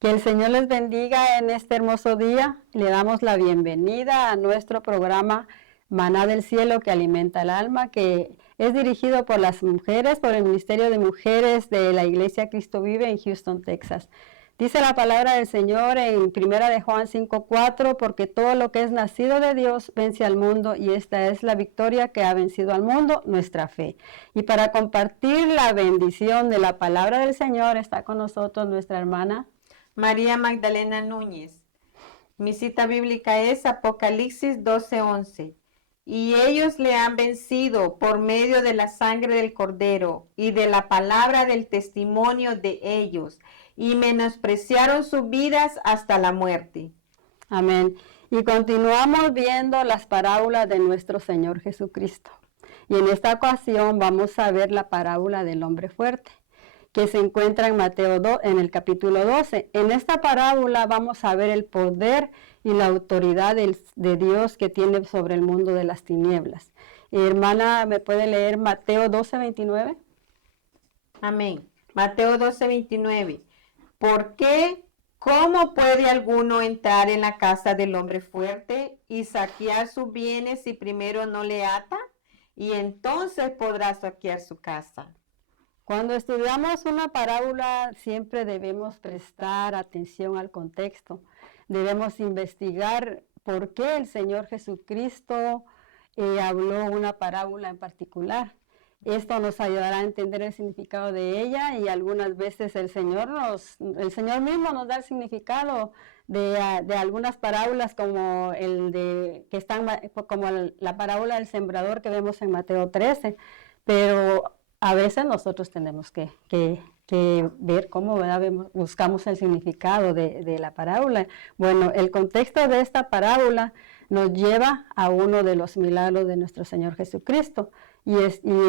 Que el Señor les bendiga en este hermoso día. Le damos la bienvenida a nuestro programa Maná del Cielo que alimenta el alma, que es dirigido por las mujeres, por el Ministerio de Mujeres de la Iglesia Cristo Vive en Houston, Texas. Dice la palabra del Señor en 1 de Juan 5:4, porque todo lo que es nacido de Dios vence al mundo, y esta es la victoria que ha vencido al mundo, nuestra fe. Y para compartir la bendición de la palabra del Señor está con nosotros nuestra hermana María Magdalena Núñez. Mi cita bíblica es Apocalipsis 12:11. Y ellos le han vencido por medio de la sangre del Cordero y de la palabra del testimonio de ellos, y menospreciaron sus vidas hasta la muerte. Amén. Y continuamos viendo las parábolas de nuestro Señor Jesucristo. Y en esta ocasión vamos a ver la parábola del hombre fuerte, que se encuentra en Mateo 2, en el capítulo 12. En esta parábola vamos a ver el poder y la autoridad de Dios que tiene sobre el mundo de las tinieblas. Hermana, ¿me puede leer Mateo 12:29? Amén. Mateo 12:29. ¿Por qué? ¿Cómo puede alguno entrar en la casa del hombre fuerte y saquear sus bienes si primero no le ata? Y entonces podrá saquear su casa. Cuando estudiamos una parábola siempre debemos prestar atención al contexto. Debemos investigar por qué el Señor Jesucristo habló una parábola en particular. Esto nos ayudará a entender el significado de ella, y algunas veces el Señor mismo nos da el significado de algunas parábolas, como la parábola del sembrador que vemos en Mateo 13, pero a veces nosotros tenemos que ver cómo buscamos el significado de la parábola. Bueno, el contexto de esta parábola nos lleva a uno de los milagros de nuestro Señor Jesucristo, y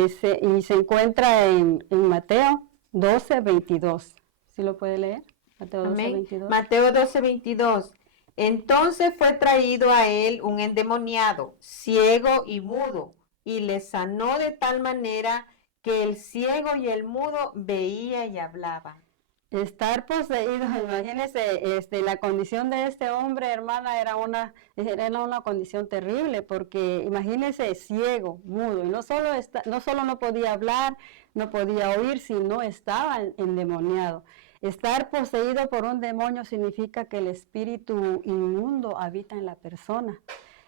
se encuentra en Mateo 12:22. ¿Sí lo puede leer? Mateo 12:22. Mateo 12:22. Entonces fue traído a él un endemoniado, ciego y mudo, y le sanó de tal manera que el ciego y el mudo veía y hablaba. Estar poseído, imagínense, la condición de este hombre, hermana, era una condición terrible, porque imagínense, ciego, mudo, y no solo no podía hablar, no podía oír, sino estaba endemoniado. Estar poseído por un demonio significa que el espíritu inmundo habita en la persona.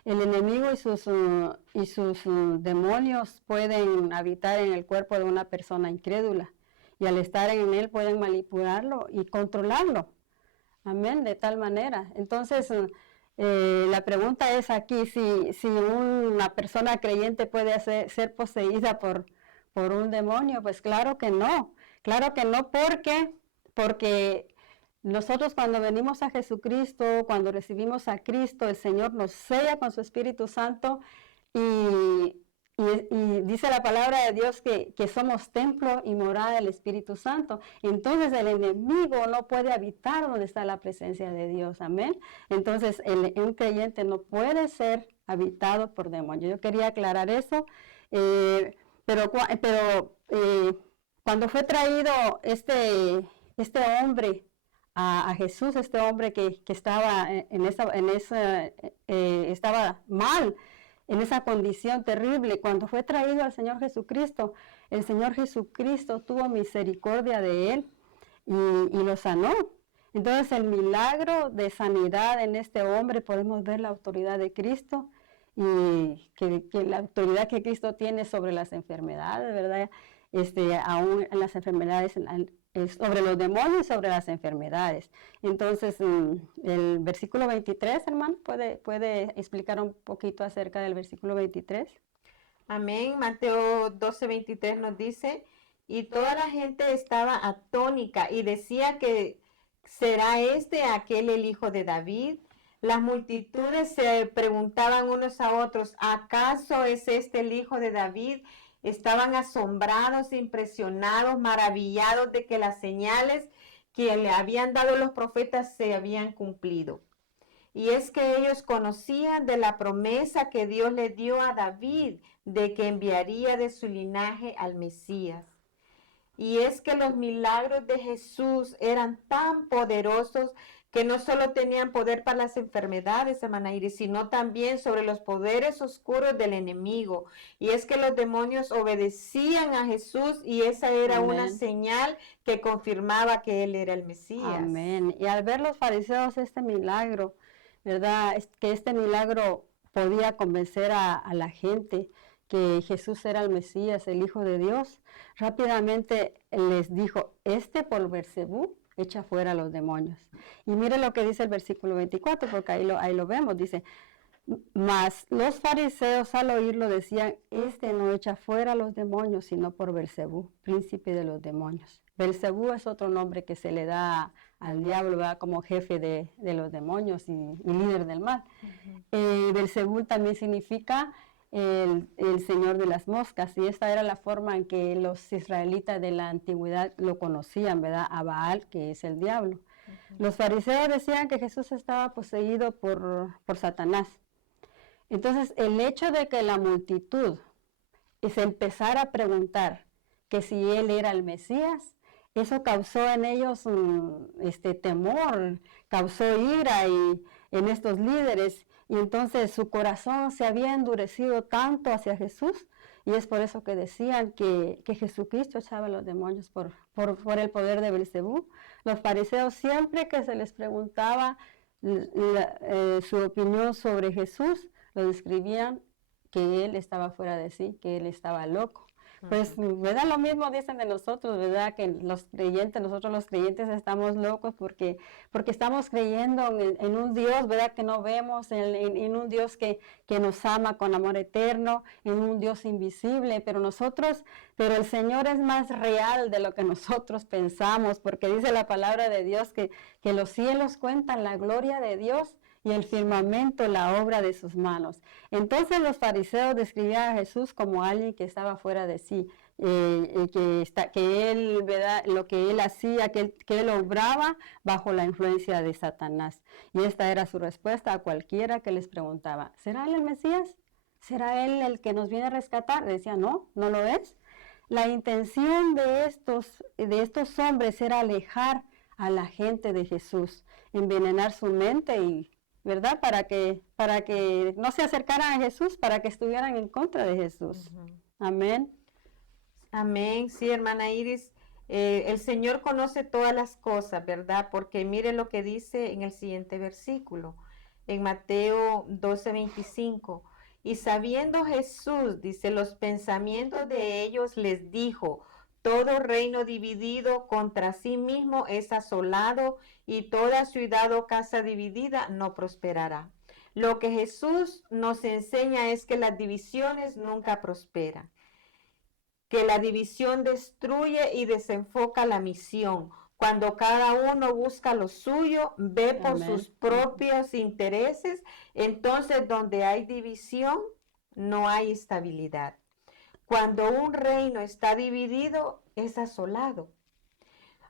El enemigo y sus demonios pueden habitar en el cuerpo de una persona incrédula, y al estar en él pueden manipularlo y controlarlo. Amén, de tal manera. Entonces, la pregunta es aquí, si una persona creyente puede ser poseída por un demonio. Pues claro que no, porque nosotros cuando venimos a Jesucristo, cuando recibimos a Cristo, el Señor nos sella con su Espíritu Santo, y dice la palabra de Dios que somos templo y morada del Espíritu Santo. Entonces el enemigo no puede habitar donde está la presencia de Dios. Amén. Entonces un creyente no puede ser habitado por demonios. Yo quería aclarar eso. Pero cuando fue traído este hombre a Jesús, este hombre que estaba estaba mal, en esa condición terrible, cuando fue traído al Señor Jesucristo, el Señor Jesucristo tuvo misericordia de él y lo sanó. Entonces el milagro de sanidad en este hombre, podemos ver la autoridad de Cristo, y que la autoridad que Cristo tiene sobre las enfermedades, ¿verdad? Aún en las enfermedades, sobre los demonios y sobre las enfermedades. Entonces, el versículo 23, hermano, ¿puede explicar un poquito acerca del versículo 23? Amén. Mateo 12:23 nos dice, y toda la gente estaba atónica y decía que ¿será aquel el hijo de David? Las multitudes se preguntaban unos a otros, ¿acaso es este el hijo de David? Estaban asombrados, impresionados, maravillados de que las señales que le habían dado los profetas se habían cumplido. Y es que ellos conocían de la promesa que Dios le dio a David de que enviaría de su linaje al Mesías. Y es que los milagros de Jesús eran tan poderosos que no solo tenían poder para las enfermedades, hermana Iris, sino también sobre los poderes oscuros del enemigo. Y es que los demonios obedecían a Jesús y esa era una Amén. señal que confirmaba que él era el Mesías. Amén. Y al ver los fariseos este milagro, ¿verdad? Que este milagro podía convencer a la gente que Jesús era el Mesías, el Hijo de Dios, rápidamente les dijo, por Beelzebú echa fuera a los demonios. Y mire lo que dice el versículo 24, porque ahí lo vemos, dice, mas los fariseos al oírlo decían, no echa fuera a los demonios, sino por Beelzebú, príncipe de los demonios. Beelzebú es otro nombre que se le da al diablo, ¿verdad? Como jefe de los demonios y líder del mal. Beelzebú también significa el señor de las moscas, y esta era la forma en que los israelitas de la antigüedad lo conocían, ¿verdad? A Baal, que es el diablo. Los fariseos decían que Jesús estaba poseído por Satanás. Entonces, el hecho de que la multitud se empezara a preguntar que si él era el Mesías, eso causó en ellos temor, causó ira en estos líderes, y entonces su corazón se había endurecido tanto hacia Jesús, y es por eso que decían que Jesucristo echaba a los demonios por el poder de Beelzebú. Los fariseos, siempre que se les preguntaba su opinión sobre Jesús, lo describían que él estaba fuera de sí, que él estaba loco. Pues, ¿verdad? Lo mismo dicen de nosotros, ¿verdad? Que nosotros los creyentes estamos locos porque estamos creyendo en un Dios, ¿verdad? Que no vemos, en un Dios que nos ama con amor eterno, en un Dios invisible, pero el Señor es más real de lo que nosotros pensamos, porque dice la palabra de Dios que los cielos cuentan la gloria de Dios y el firmamento la obra de sus manos. Entonces los fariseos describían a Jesús como alguien que estaba fuera de sí, que él, ¿verdad? Lo que él hacía, que él obraba bajo la influencia de Satanás. Y esta era su respuesta a cualquiera que les preguntaba, ¿será él el Mesías? ¿Será él el que nos viene a rescatar? Decía, no lo es. La intención de estos hombres era alejar a la gente de Jesús, envenenar su mente y, ¿verdad? Para que no se acercaran a Jesús, para que estuvieran en contra de Jesús. Amén. Amén. Sí, hermana Iris, el Señor conoce todas las cosas, ¿verdad? Porque mire lo que dice en el siguiente versículo, en Mateo 12:25. Y sabiendo Jesús, dice, los pensamientos de ellos, les dijo, todo reino dividido contra sí mismo es asolado, y toda ciudad o casa dividida no prosperará. Lo que Jesús nos enseña es que las divisiones nunca prosperan, que la división destruye y desenfoca la misión. Cuando cada uno busca lo suyo, ve por sus propios intereses, entonces donde hay división, no hay estabilidad. Cuando un reino está dividido, es asolado.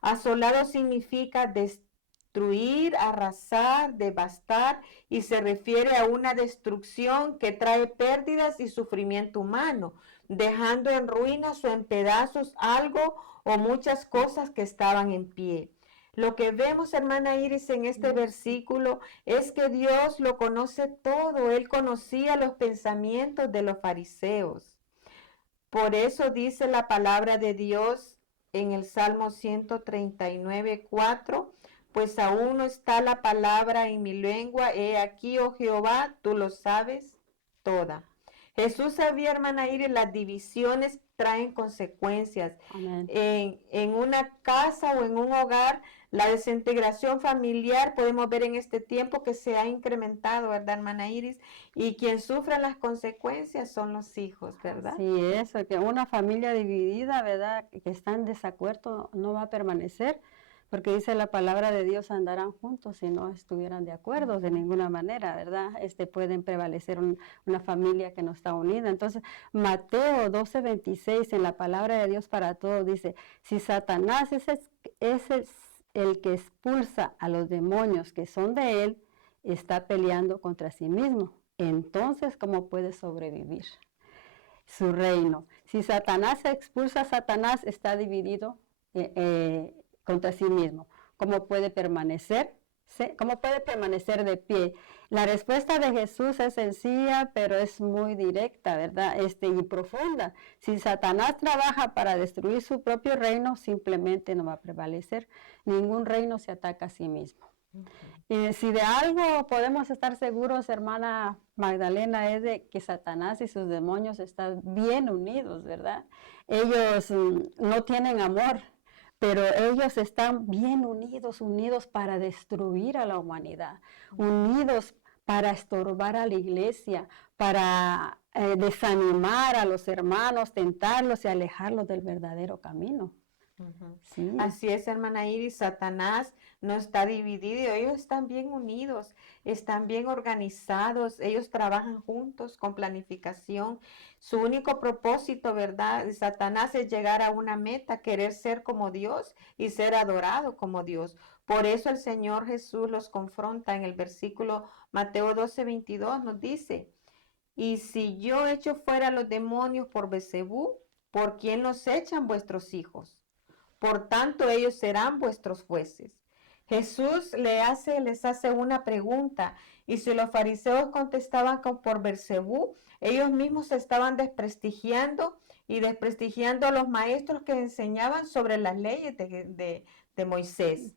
Asolado significa destruir, arrasar, devastar, y se refiere a una destrucción que trae pérdidas y sufrimiento humano, dejando en ruinas o en pedazos algo o muchas cosas que estaban en pie. Lo que vemos, hermana Iris, en este versículo es que Dios lo conoce todo. Él conocía los pensamientos de los fariseos. Por eso dice la palabra de Dios en el Salmo 139:4, pues aún no está la palabra en mi lengua, he aquí, oh Jehová, tú lo sabes toda. Jesús sabía, hermana Iris, las divisiones traen consecuencias. En una casa o en un hogar, la desintegración familiar, podemos ver en este tiempo que se ha incrementado, ¿verdad, hermana Iris? Y quien sufre las consecuencias son los hijos, ¿verdad? Sí, eso, que una familia dividida, ¿verdad? Que está en desacuerdo, no va a permanecer, porque dice la palabra de Dios, andarán juntos si no estuvieran de acuerdo de ninguna manera, ¿verdad? Pueden prevalecer una familia que no está unida. Entonces, Mateo 12:26, en la palabra de Dios para todos, dice, si Satanás es el que expulsa a los demonios que son de él, está peleando contra sí mismo. Entonces, ¿cómo puede sobrevivir su reino? Si Satanás expulsa a Satanás, está dividido contra sí mismo. ¿Cómo puede permanecer? ¿Cómo puede permanecer de pie? La respuesta de Jesús es sencilla, pero es muy directa, ¿verdad? Y profunda. Si Satanás trabaja para destruir su propio reino, simplemente no va a prevalecer. Ningún reino se ataca a sí mismo. Y si de algo podemos estar seguros, hermana Magdalena, es de que Satanás y sus demonios están bien unidos, ¿verdad? Ellos no tienen amor, pero ellos están bien unidos para destruir a la humanidad, unidos para estorbar a la iglesia, para desanimar a los hermanos, tentarlos y alejarlos del verdadero camino. Sí. Así es, hermana Iris, Satanás no está dividido, ellos están bien unidos, están bien organizados, ellos trabajan juntos con planificación. Su único propósito, ¿verdad? De Satanás es llegar a una meta, querer ser como Dios y ser adorado como Dios. Por eso el Señor Jesús los confronta en el versículo Mateo 12:22, nos dice, y si yo echo fuera los demonios por Beelzebú, ¿por quién los echan vuestros hijos? Por tanto, ellos serán vuestros jueces. Jesús les hace una pregunta, y si los fariseos contestaban por Beelzebú, ellos mismos se estaban desprestigiando y desprestigiando a los maestros que enseñaban sobre las leyes de Moisés.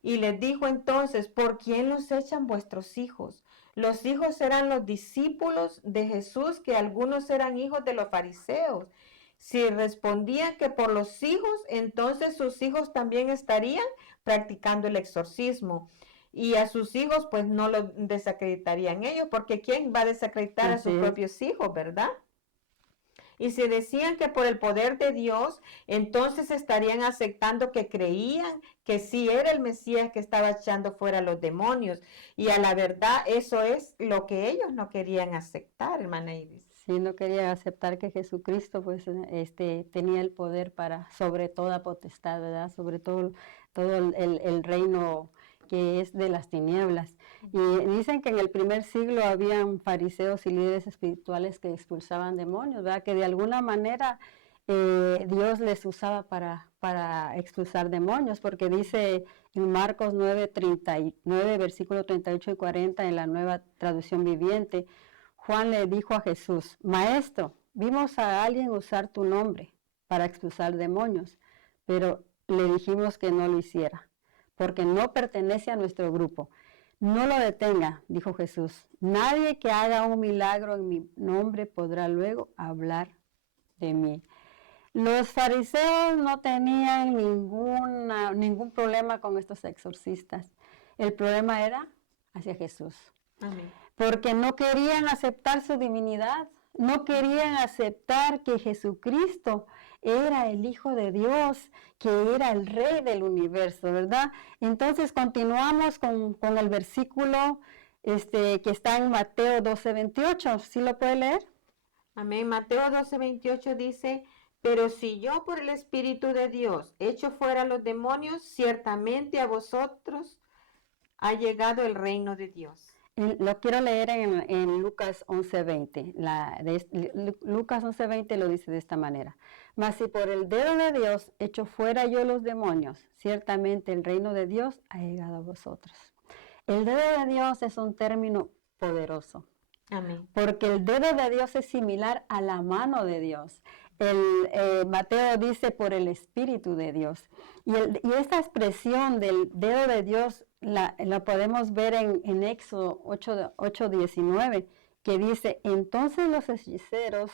Y les dijo entonces, ¿por quién los echan vuestros hijos? Los hijos eran los discípulos de Jesús, que algunos eran hijos de los fariseos. Si respondían que por los hijos, entonces sus hijos también estarían practicando el exorcismo. Y a sus hijos, pues no lo desacreditarían ellos, porque ¿quién va a desacreditar a sus propios hijos, verdad? Y si decían que por el poder de Dios, entonces estarían aceptando que creían que sí era el Mesías que estaba echando fuera los demonios. Y a la verdad, eso es lo que ellos no querían aceptar, hermana Iris. Sí, no quería aceptar que Jesucristo pues tenía el poder sobre toda potestad, ¿verdad? Sobre todo el reino que es de las tinieblas. Y dicen que en el primer siglo habían fariseos y líderes espirituales que expulsaban demonios, ¿verdad? Que de alguna manera Dios les usaba para expulsar demonios, porque dice en Marcos 9:39, versículo 38 y 40 en la Nueva Traducción Viviente, Juan le dijo a Jesús, Maestro, vimos a alguien usar tu nombre para expulsar demonios, pero le dijimos que no lo hiciera, porque no pertenece a nuestro grupo. No lo detenga, dijo Jesús. Nadie que haga un milagro en mi nombre podrá luego hablar de mí. Los fariseos no tenían ningún problema con estos exorcistas. El problema era hacia Jesús. Amén. Porque no querían aceptar su divinidad, no querían aceptar que Jesucristo era el Hijo de Dios, que era el Rey del universo, ¿verdad? Entonces continuamos con el versículo que está en Mateo 12:28. ¿Sí lo puede leer? Amén. Mateo 12:28 dice, pero si yo por el Espíritu de Dios echo fuera los demonios, ciertamente a vosotros ha llegado el reino de Dios. Lo quiero leer en Lucas 11:20. Lucas 11:20 lo dice de esta manera. Mas si por el dedo de Dios echo fuera yo los demonios, ciertamente el reino de Dios ha llegado a vosotros. El dedo de Dios es un término poderoso. Amén. Porque el dedo de Dios es similar a la mano de Dios. Mateo dice por el Espíritu de Dios. Y esta expresión del dedo de Dios la podemos ver en Éxodo 8:19, que dice, entonces los hechiceros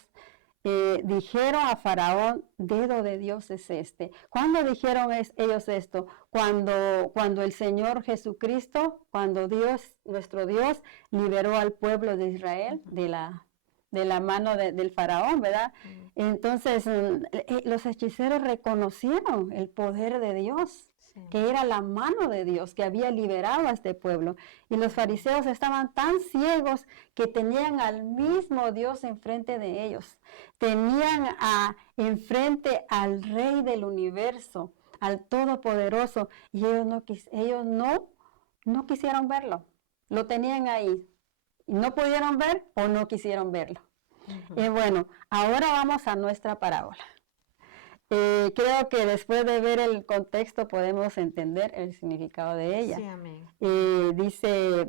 dijeron a Faraón, dedo de Dios es este. ¿Cuándo dijeron ellos esto? Cuando el Señor Jesucristo, cuando Dios, nuestro Dios, liberó al pueblo de Israel de la mano del faraón, ¿verdad? Entonces, los hechiceros reconocieron el poder de Dios, que era la mano de Dios que había liberado a este pueblo. Y los fariseos estaban tan ciegos que tenían al mismo Dios enfrente de ellos. Tenían enfrente al Rey del universo, al Todopoderoso, y ellos no quisieron verlo. Lo tenían ahí. No pudieron ver o no quisieron verlo. Ujú. Bueno, ahora vamos a nuestra parábola. Creo que después de ver el contexto podemos entender el significado de ella. Sí, amén. Dice,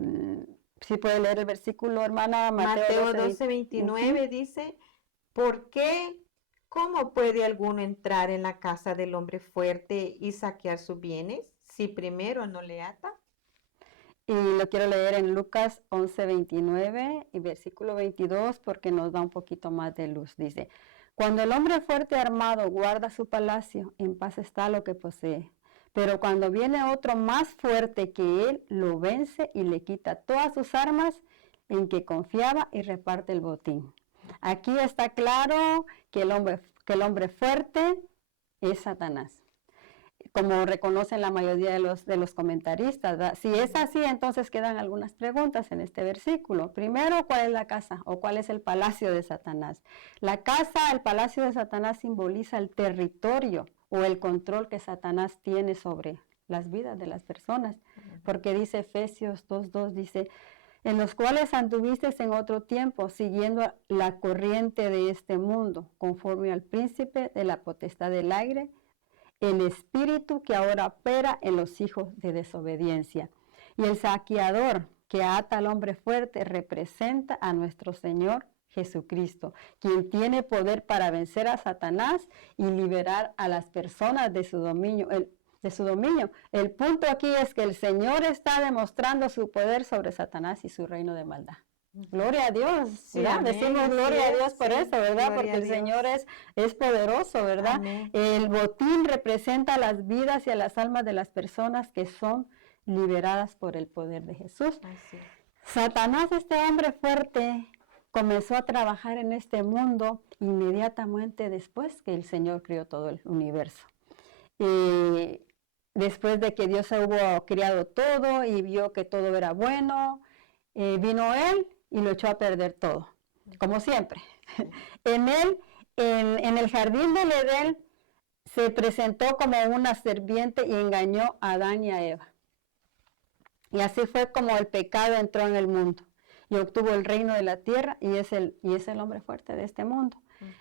si puede leer el versículo, hermana, Mateo 12, 12:29 dice, ¿por qué? ¿Cómo puede alguno entrar en la casa del hombre fuerte y saquear sus bienes si primero no le ata? y lo quiero leer en Lucas 11:29 y versículo 22 porque nos da un poquito más de luz. Dice, cuando el hombre fuerte armado guarda su palacio, en paz está lo que posee. Pero cuando viene otro más fuerte que él, lo vence y le quita todas sus armas en que confiaba y reparte el botín. Aquí está claro que el hombre fuerte es Satanás, como reconocen la mayoría de los comentaristas, ¿verdad? Si es así, entonces quedan algunas preguntas en este versículo. Primero, ¿cuál es la casa o cuál es el palacio de Satanás? La casa, el palacio de Satanás simboliza el territorio o el control que Satanás tiene sobre las vidas de las personas, porque dice Efesios 2:2, dice, en los cuales anduviste en otro tiempo, siguiendo la corriente de este mundo, conforme al príncipe de la potestad del aire, el espíritu que ahora opera en los hijos de desobediencia. Y el saqueador que ata al hombre fuerte representa a nuestro Señor Jesucristo, quien tiene poder para vencer a Satanás y liberar a las personas de su dominio. El punto aquí es que el Señor está demostrando su poder sobre Satanás y su reino de maldad. Gloria a Dios, Sí, ¿verdad? amén, Decimos gloria a Dios por sí, eso, ¿verdad? gloria Porque a el Dios. Señor es poderoso, ¿verdad? Amén. El botín representa las vidas y a las almas de las personas que son liberadas por el poder de Jesús. Así. Satanás, este hombre fuerte, comenzó a trabajar en este mundo inmediatamente después que el Señor creó todo el universo. Después de que Dios hubo creado todo y vio que todo era bueno, vino Él y lo echó a perder todo, como siempre. En el jardín del Edén, se presentó como una serpiente y engañó a Adán y a Eva. Y así fue como el pecado entró en el mundo y obtuvo el reino de la tierra y es el hombre fuerte de este mundo.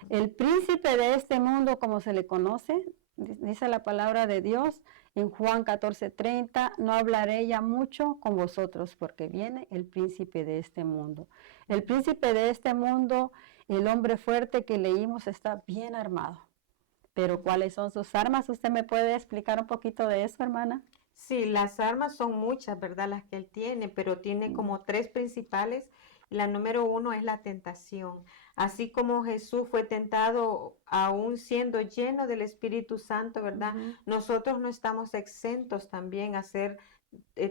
El príncipe de este mundo, como se le conoce, dice la palabra de Dios en Juan 14:30, no hablaré ya mucho con vosotros porque viene el príncipe de este mundo. El príncipe de este mundo, el hombre fuerte que leímos, está bien armado. Pero ¿cuáles son sus armas? ¿Usted me puede explicar un poquito de eso, hermana? Sí, las armas son muchas, ¿verdad? Las que él tiene, pero tiene como tres principales. La número uno es la tentación. Así como Jesús fue tentado aún siendo lleno del Espíritu Santo, ¿verdad? Nosotros no estamos exentos también a ser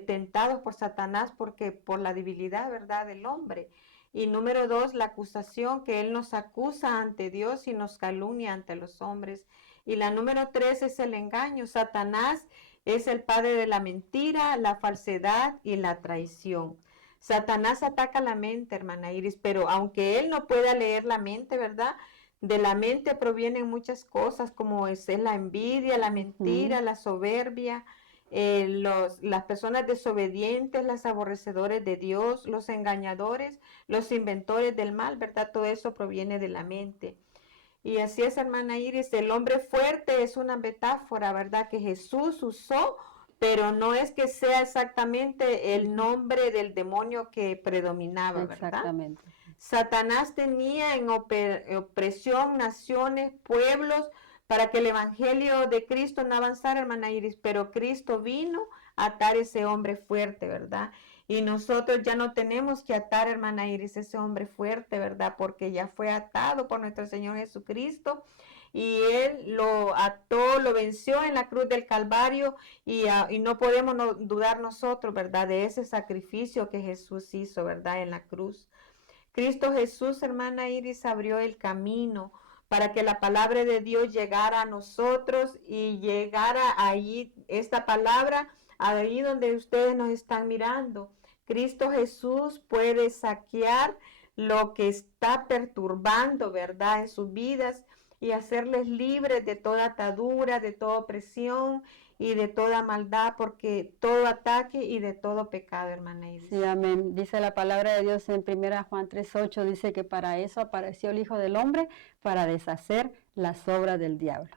tentados por Satanás porque por la debilidad, ¿verdad? Del hombre. Y número dos, la acusación que él nos acusa ante Dios y nos calumnia ante los hombres. Y la número tres es el engaño. Satanás es el padre de la mentira, la falsedad y la traición. Satanás ataca la mente, hermana Iris, pero aunque él no pueda leer la mente, ¿verdad? De la mente provienen muchas cosas como es la envidia, la mentira, la soberbia, las personas desobedientes, las aborrecedores de Dios, los engañadores, los inventores del mal, ¿verdad? Todo eso proviene de la mente. Y así es, hermana Iris, el hombre fuerte es una metáfora, ¿verdad? Que Jesús usó, pero no es que sea exactamente el nombre del demonio que predominaba, ¿verdad? Exactamente. Satanás tenía en opresión naciones, pueblos, para que el evangelio de Cristo no avanzara, hermana Iris, pero Cristo vino a atar ese hombre fuerte, ¿verdad? Y nosotros ya no tenemos que atar, hermana Iris, ese hombre fuerte, ¿verdad? Porque ya fue atado por nuestro Señor Jesucristo y Él lo ató, lo venció en la cruz del Calvario y no podemos dudar nosotros, ¿verdad? De ese sacrificio que Jesús hizo, ¿verdad? En la cruz. Cristo Jesús, hermana Iris, abrió el camino para que la palabra de Dios llegara a nosotros y llegara ahí esta palabra, ahí donde ustedes nos están mirando. Cristo Jesús puede saquear lo que está perturbando, ¿verdad?, en sus vidas y hacerles libres de toda atadura, de toda opresión y de toda maldad, porque todo ataque y de todo pecado, hermana Iris. Sí, amén. Dice la palabra de Dios en 1 Juan 3:8, dice que para eso apareció el Hijo del Hombre, para deshacer las obras del diablo.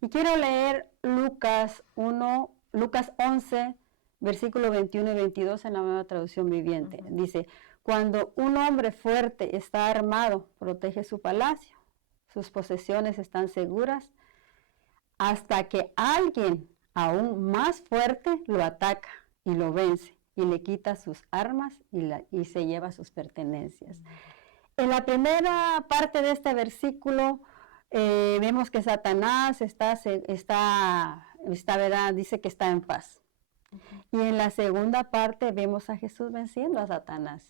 Y quiero leer Lucas 11, versículo 21 y 22 en la Nueva Traducción Viviente. Dice, cuando un hombre fuerte está armado, protege su palacio, sus posesiones están seguras, hasta que alguien aún más fuerte lo ataca y lo vence y le quita sus armas y se lleva sus pertenencias. En la primera parte de este versículo vemos que Satanás ¿verdad? Dice que está en paz. Y en la segunda parte vemos a Jesús venciendo a Satanás,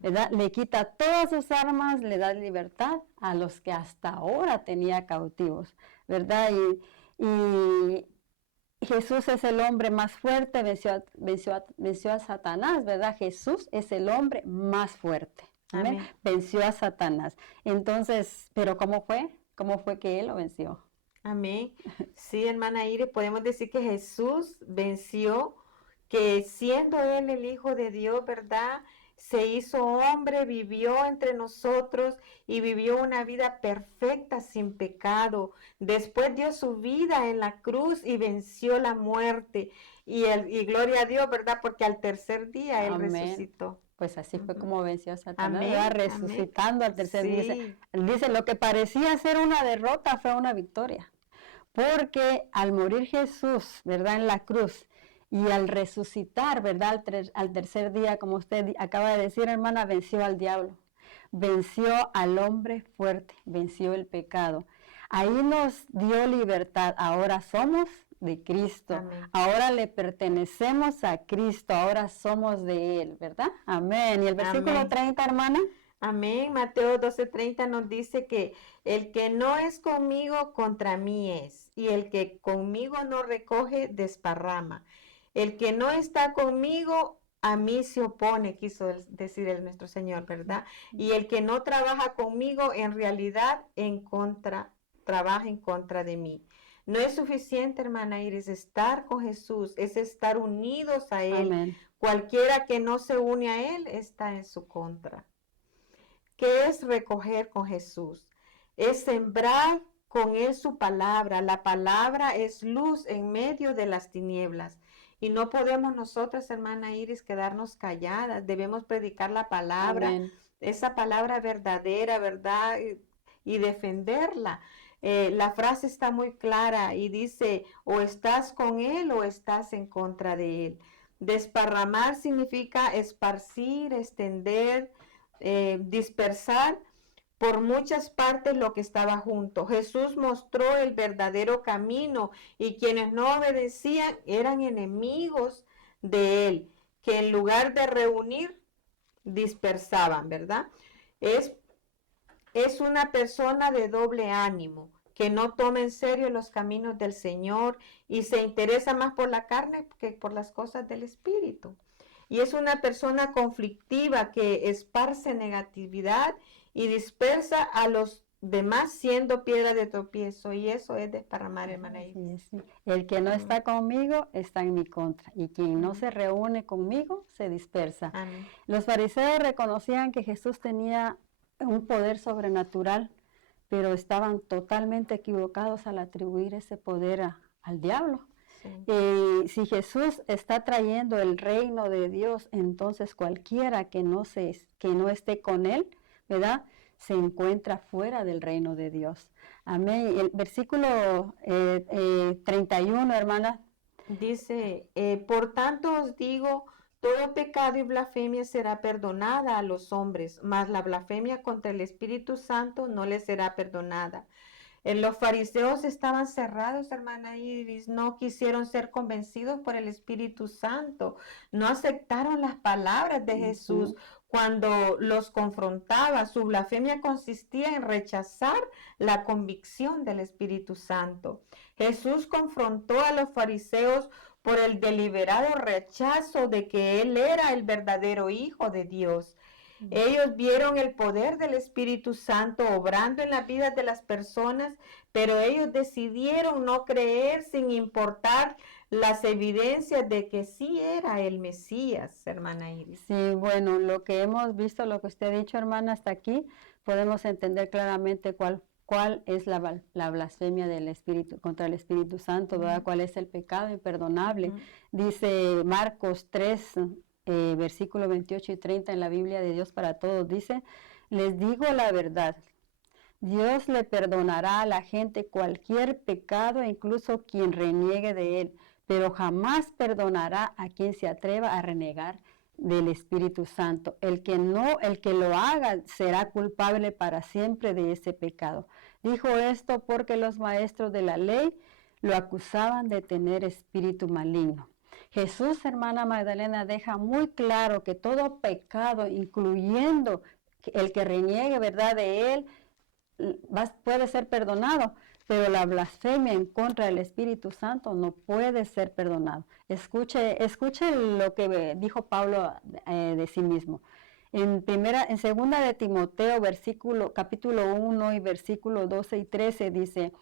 ¿verdad? Le quita todas sus armas, le da libertad a los que hasta ahora tenía cautivos, ¿verdad? Y Jesús es el hombre más fuerte, venció a Satanás, ¿verdad? Jesús es el hombre más fuerte. ¿Amén? Amén. Venció a Satanás. Entonces, ¿pero cómo fue? ¿Cómo fue que él lo venció? Amén. Sí, hermana Iris, podemos decir que Jesús venció, que siendo él el Hijo de Dios, ¿verdad? Se hizo hombre, vivió entre nosotros y vivió una vida perfecta, sin pecado. Después dio su vida en la cruz y venció la muerte. Y gloria a Dios, ¿verdad? Porque al tercer día él resucitó. Pues así fue como venció a Satanás, Amén, resucitando al tercer día. Sí. Dice, lo que parecía ser una derrota fue una victoria. Porque al morir Jesús, ¿verdad? En la cruz, y al resucitar, ¿verdad? Al tercer día, como usted acaba de decir, hermana, venció al diablo, venció al hombre fuerte, venció el pecado. Ahí nos dio libertad. Ahora somos de Cristo. Amén. Ahora le pertenecemos a Cristo. Ahora somos de Él, ¿verdad? Amén. Y el versículo Amén. 30, hermana. Amén. Mateo 12:30 nos dice que el que no es conmigo, contra mí es. Y el que conmigo no recoge, desparrama. El que no está conmigo, a mí se opone, quiso decir nuestro Señor, ¿verdad? Y el que no trabaja conmigo, en realidad trabaja en contra de mí. No es suficiente, hermana Iris, estar con Jesús, es estar unidos a Él. Amén. Cualquiera que no se une a Él está en su contra. ¿Qué es recoger con Jesús? Es sembrar con Él su palabra. La palabra es luz en medio de las tinieblas. Y no podemos nosotras, hermana Iris, quedarnos calladas. Debemos predicar la palabra, Amén. Esa palabra verdadera, ¿verdad? Y defenderla. La frase está muy clara y dice, o estás con Él o estás en contra de Él. Desparramar significa esparcir, extender, dispersar por muchas partes lo que estaba junto. Jesús mostró el verdadero camino y quienes no obedecían eran enemigos de Él, que en lugar de reunir, dispersaban, ¿verdad? Es una persona de doble ánimo, que no toma en serio los caminos del Señor y se interesa más por la carne que por las cosas del Espíritu. Y es una persona conflictiva que esparce negatividad y dispersa a los demás siendo piedra de tropiezo. Y eso es desparramar, hermana Iris. Sí. El que no está conmigo está en mi contra. Y quien no se reúne conmigo se dispersa. Amén. Los fariseos reconocían que Jesús tenía un poder sobrenatural, pero estaban totalmente equivocados al atribuir ese poder al diablo. Sí. Si Jesús está trayendo el reino de Dios, entonces cualquiera que no esté con Él, ¿verdad?, se encuentra fuera del reino de Dios. Amén. El versículo 31, hermana. Dice, por tanto os digo, todo pecado y blasfemia será perdonada a los hombres, mas la blasfemia contra el Espíritu Santo no les será perdonada. Los fariseos estaban cerrados, hermana Iris, no quisieron ser convencidos por el Espíritu Santo, no aceptaron las palabras de Jesús cuando los confrontaba. Su blasfemia consistía en rechazar la convicción del Espíritu Santo. Jesús confrontó a los fariseos por el deliberado rechazo de que Él era el verdadero Hijo de Dios. Ellos vieron el poder del Espíritu Santo obrando en las vidas de las personas, pero ellos decidieron no creer sin importar las evidencias de que sí era el Mesías, hermana Iris. Sí, bueno, lo que hemos visto, lo que usted ha dicho, hermana, hasta aquí, podemos entender claramente cuál es la blasfemia del Espíritu, contra el Espíritu Santo, ¿verdad? Cuál es el pecado imperdonable. Dice Marcos 3, versículo 28 y 30 en la Biblia de Dios para Todos, dice, les digo la verdad, Dios le perdonará a la gente cualquier pecado, incluso quien reniegue de él, pero jamás perdonará a quien se atreva a renegar del Espíritu Santo. El que lo haga será culpable para siempre de ese pecado. Dijo esto porque los maestros de la ley lo acusaban de tener espíritu maligno. Jesús, hermana Magdalena, deja muy claro que todo pecado, incluyendo el que reniegue, ¿verdad?, de él, puede ser perdonado, pero la blasfemia en contra del Espíritu Santo no puede ser perdonado. Escuche lo que dijo Pablo de sí mismo. En segunda de Timoteo, capítulo 1 y versículo 12 y 13 dice,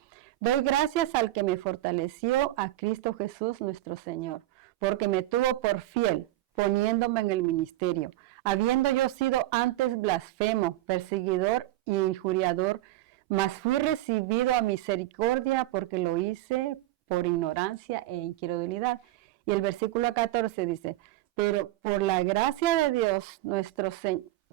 doy gracias al que me fortaleció, a Cristo Jesús nuestro Señor, porque me tuvo por fiel, poniéndome en el ministerio, habiendo yo sido antes blasfemo, perseguidor y injuriador, mas fui recibido a misericordia porque lo hice por ignorancia e incredulidad. Y el versículo 14 dice, pero por la gracia de Dios,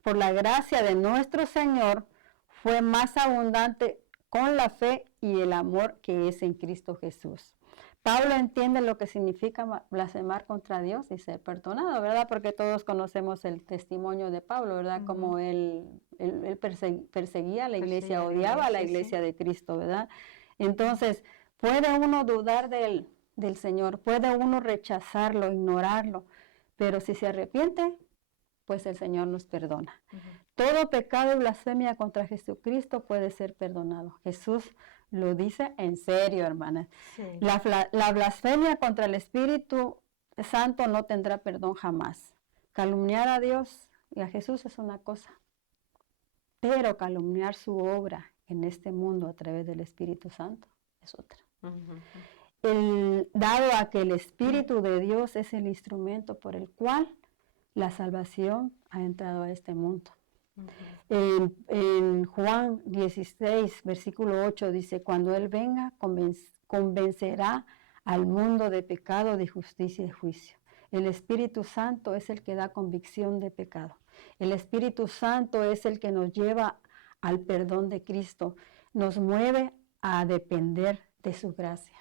por la gracia de nuestro Señor, fue más abundante con la fe y el amor que es en Cristo Jesús. Pablo entiende lo que significa blasfemar contra Dios y ser perdonado, ¿verdad? Porque todos conocemos el testimonio de Pablo, ¿verdad? Como él perseguía a la iglesia, odiaba a la iglesia de Cristo, ¿verdad? Entonces, puede uno dudar del Señor, puede uno rechazarlo, ignorarlo, pero si se arrepiente, pues el Señor nos perdona. Todo pecado y blasfemia contra Jesucristo puede ser perdonado. Jesús lo dice en serio, hermana. Sí. La blasfemia contra el Espíritu Santo no tendrá perdón jamás. Calumniar a Dios y a Jesús es una cosa, pero calumniar su obra en este mundo a través del Espíritu Santo es otra. Dado a que el Espíritu de Dios es el instrumento por el cual la salvación ha entrado a este mundo. En Juan 16, versículo 8 dice, cuando Él venga, convencerá al mundo de pecado, de justicia y de juicio. El Espíritu Santo es el que da convicción de pecado. El Espíritu Santo es el que nos lleva al perdón de Cristo, nos mueve a depender de su gracia.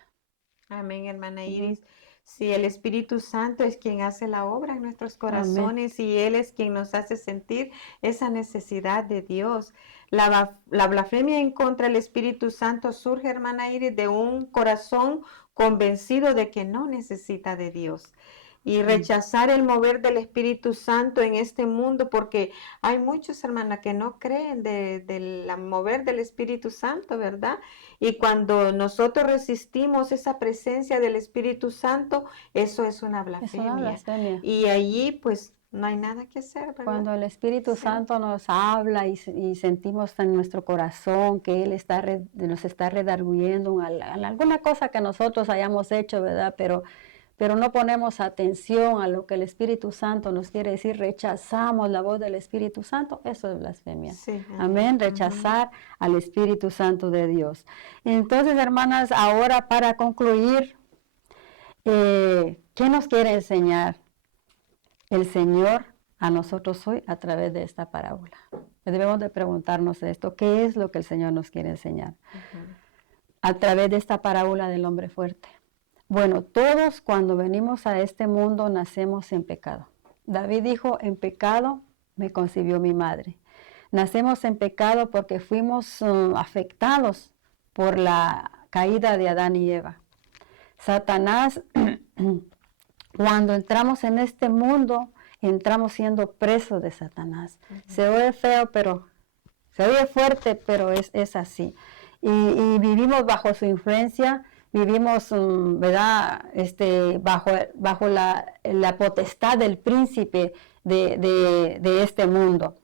Amén, hermana Iris. Sí, el Espíritu Santo es quien hace la obra en nuestros corazones. Amén. Y Él es quien nos hace sentir esa necesidad de Dios. La blasfemia en contra del Espíritu Santo surge, hermana Iris, de un corazón convencido de que no necesita de Dios. Y rechazar el mover del Espíritu Santo en este mundo, porque hay muchos, hermanas, que no creen del mover del Espíritu Santo, ¿verdad? Y cuando nosotros resistimos esa presencia del Espíritu Santo, eso es una blasfemia. Es una blasfemia. Y allí, pues, no hay nada que hacer, ¿verdad? Cuando el Espíritu Santo nos habla y sentimos en nuestro corazón que Él nos está redarguyendo en alguna cosa que nosotros hayamos hecho, ¿verdad? Pero no ponemos atención a lo que el Espíritu Santo nos quiere decir, rechazamos la voz del Espíritu Santo, eso es blasfemia. Sí. Amén, rechazar al Espíritu Santo de Dios. Entonces, hermanas, ahora para concluir, ¿qué nos quiere enseñar el Señor a nosotros hoy a través de esta parábola? Debemos de preguntarnos esto, ¿qué es lo que el Señor nos quiere enseñar a través de esta parábola del hombre fuerte? Bueno, todos cuando venimos a este mundo nacemos en pecado. David dijo, en pecado me concibió mi madre. Nacemos en pecado porque fuimos afectados por la caída de Adán y Eva. Satanás, cuando entramos en este mundo, entramos siendo presos de Satanás. Se oye feo, pero se oye fuerte, pero es así. Y vivimos bajo su influencia. Vivimos, ¿verdad? Bajo la potestad del príncipe de este mundo.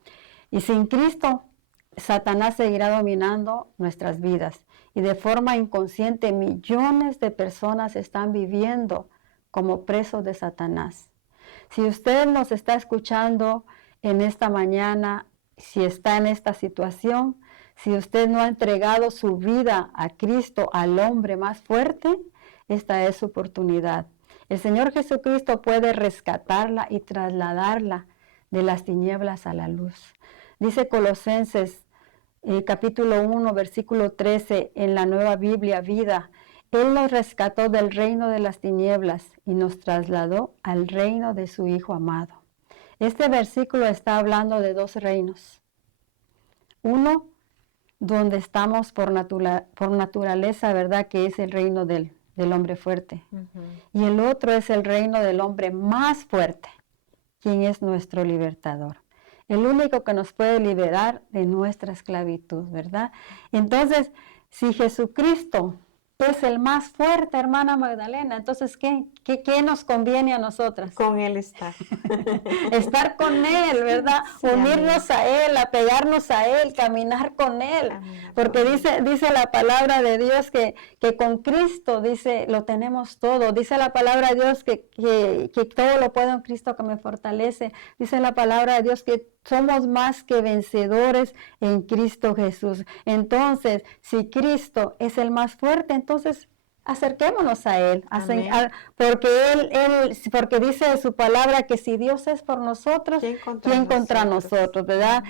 Y sin Cristo, Satanás seguirá dominando nuestras vidas. Y de forma inconsciente, millones de personas están viviendo como presos de Satanás. Si usted nos está escuchando en esta mañana, si está en esta situación, si usted no ha entregado su vida a Cristo, al hombre más fuerte, esta es su oportunidad. El Señor Jesucristo puede rescatarla y trasladarla de las tinieblas a la luz. Dice Colosenses capítulo 1, versículo 13 en la Nueva Biblia Vida. Él nos rescató del reino de las tinieblas y nos trasladó al reino de su Hijo amado. Este versículo está hablando de dos reinos. Uno, donde estamos por naturaleza, ¿verdad? Que es el reino del hombre fuerte. Y el otro es el reino del hombre más fuerte, quien es nuestro libertador. El único que nos puede liberar de nuestra esclavitud, ¿verdad? Entonces, si Jesucristo es el más fuerte, hermana Magdalena, entonces, ¿qué nos conviene a nosotras? Con Él estar. Estar con Él, ¿verdad? Sí, unirnos a Él, apegarnos a Él, caminar con Él. Porque dice la palabra de Dios que con Cristo, dice, lo tenemos todo. Dice la palabra de Dios que todo lo puedo en Cristo que me fortalece. Dice la palabra de Dios que somos más que vencedores en Cristo Jesús. Entonces, si Cristo es el más fuerte, entonces acerquémonos a Él, porque dice su palabra que si Dios es por nosotros, ¿quién contra nosotros, verdad?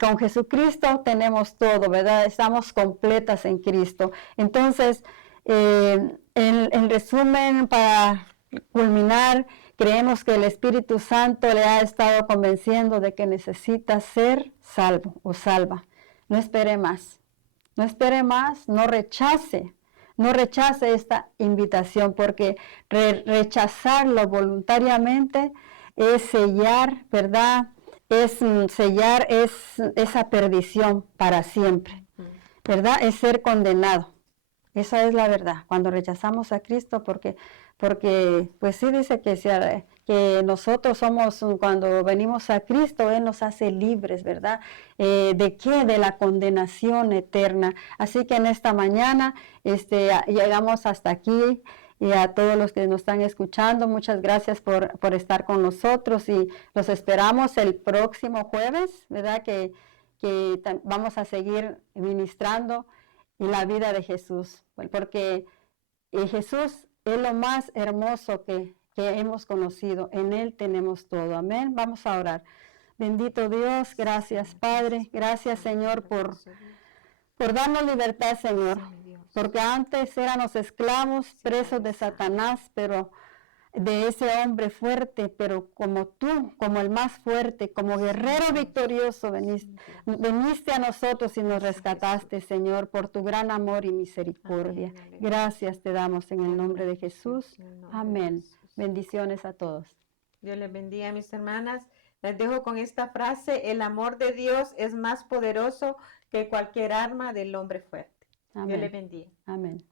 Con Jesucristo tenemos todo, ¿verdad? Estamos completas en Cristo. Entonces, en resumen, para culminar, creemos que el Espíritu Santo le ha estado convenciendo de que necesita ser salvo o salva. No espere más, no rechace esta invitación, porque rechazarlo voluntariamente es sellar, ¿verdad? Es sellar esa perdición para siempre, ¿verdad? Es ser condenado. Esa es la verdad, cuando rechazamos a Cristo, porque pues sí dice que nosotros somos, cuando venimos a Cristo, Él nos hace libres, ¿verdad? ¿De qué? De la condenación eterna. Así que en esta mañana llegamos hasta aquí, y a todos los que nos están escuchando, muchas gracias por estar con nosotros, y los esperamos el próximo jueves, ¿verdad? Que vamos a seguir ministrando la vida de Jesús, porque Jesús es lo más hermoso que hemos conocido. En Él tenemos todo. Amén. Vamos a orar. Bendito Dios, gracias Padre, gracias Señor por darnos libertad, Señor, porque antes éramos esclavos, presos de Satanás, pero de ese hombre fuerte, pero como tú, como el más fuerte, como guerrero victorioso, veniste a nosotros y nos rescataste, Señor, por tu gran amor y misericordia. Gracias te damos en el nombre de Jesús. Amén. Bendiciones a todos. Dios les bendiga, mis hermanas. Les dejo con esta frase: el amor de Dios es más poderoso que cualquier arma del hombre fuerte. Amén. Dios les bendiga. Amén.